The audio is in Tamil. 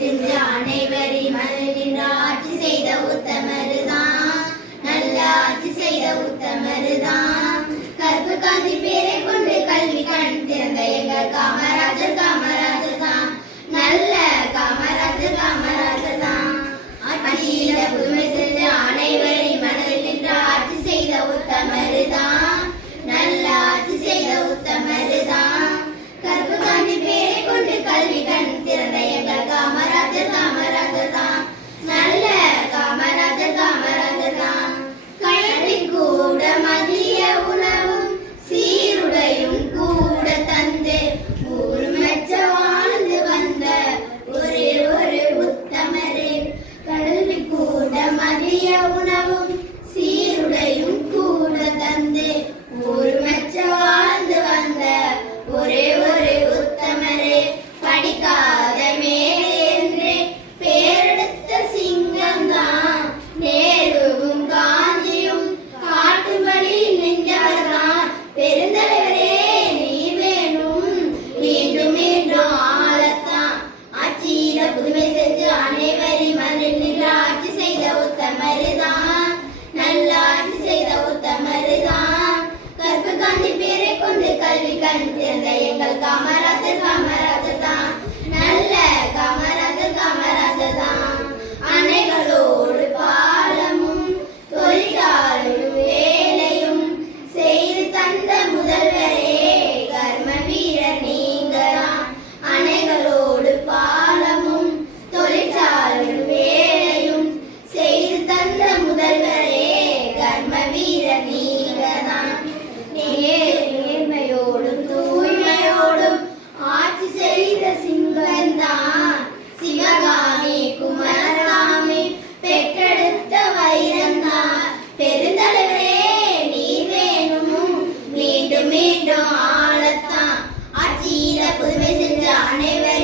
செஞ்ச அனைவரின் மனதில் ஆட்சி செய்த உத்தமருதான், நல்ல ஆட்சி செய்த உத்தமருதான். கற்பு காந்தி பேரை கொண்டு கல்வி கண் திறந்த எங்கள் காமராஜர் காமராஜர் தான், நல்ல காமராஜர் காமராஜர் தான். ஆட்சியில புதுமை செஞ்ச அனைவரின் மனதில் நின்று ஆட்சி செய்த உத்தமருதான், நல்ல ஆட்சி செய்த உத்தமருதான். கற்பு காந்தி பேரை கொண்டு கல்வி கண் திறந்த எங்கள் காமராஜர் காமராஜர் தான், நல்ல காமராஜர் காமராஜர் தான். கல்வி கூட மதிய உணவும் சீருடையும் கூட தந்து ஊர் மெச்ச வாழ்ந்து வந்த ஒரே ஒரு உத்தமரே. கல்வி கூட மதிய உணவும் சீருடையும் கூட தந்து ஊர் மெச்ச வாழ்ந்து வந்த ஒரே ஒரு உத்தமரே. படிக்காத மேலே என்று பேரெடுத்த சிங்கம்தான், நேருவும் காந்தியும் காட்டும்படி நின்றவர்தான். பெருந்தலைவரே நீ வேணும், மீண்டும் மீண்டும் ஆளத்தான். ஆட்சியில புதுமை செஞ்சு அனைவரின் மனதில் நின்று ஆட்சி செய்த உத்தமருதான், நல்ல ஆட்சி செய்த உத்தமருதான். கற்பு காந்தி பேரை கொண்டு கல்வி கண் திறந்த எங்கள் காமராஜர் காமராஜர் தான், நல்ல காமராஜர் காமராஜர் தான். அணைகளோடு பாலமும் தொழிற்சாலையும் வேலையும் செய்து தந்த முதல்வரே, கர்ம வீரர் நீங்கதான். அணைகளோடு பாலமும் தொழிற்சாலையும் வேலையும் செய்து தந்த முதல்வரே, கர்ம வீரர் நீங்கதான். நேர்மையோடும் தூய்மையோடும் ஆட்சி செய்த சிங்கம்தான், சிவகாமி குமாரசாமி பெற்றெடுத்த வைரம்தான். பெருந்தலைவரே நீ வேணும், மீண்டும் மீண்டும் ஆளத்தான். ஆட்சியில புதுமை செஞ்ச அனைவரும்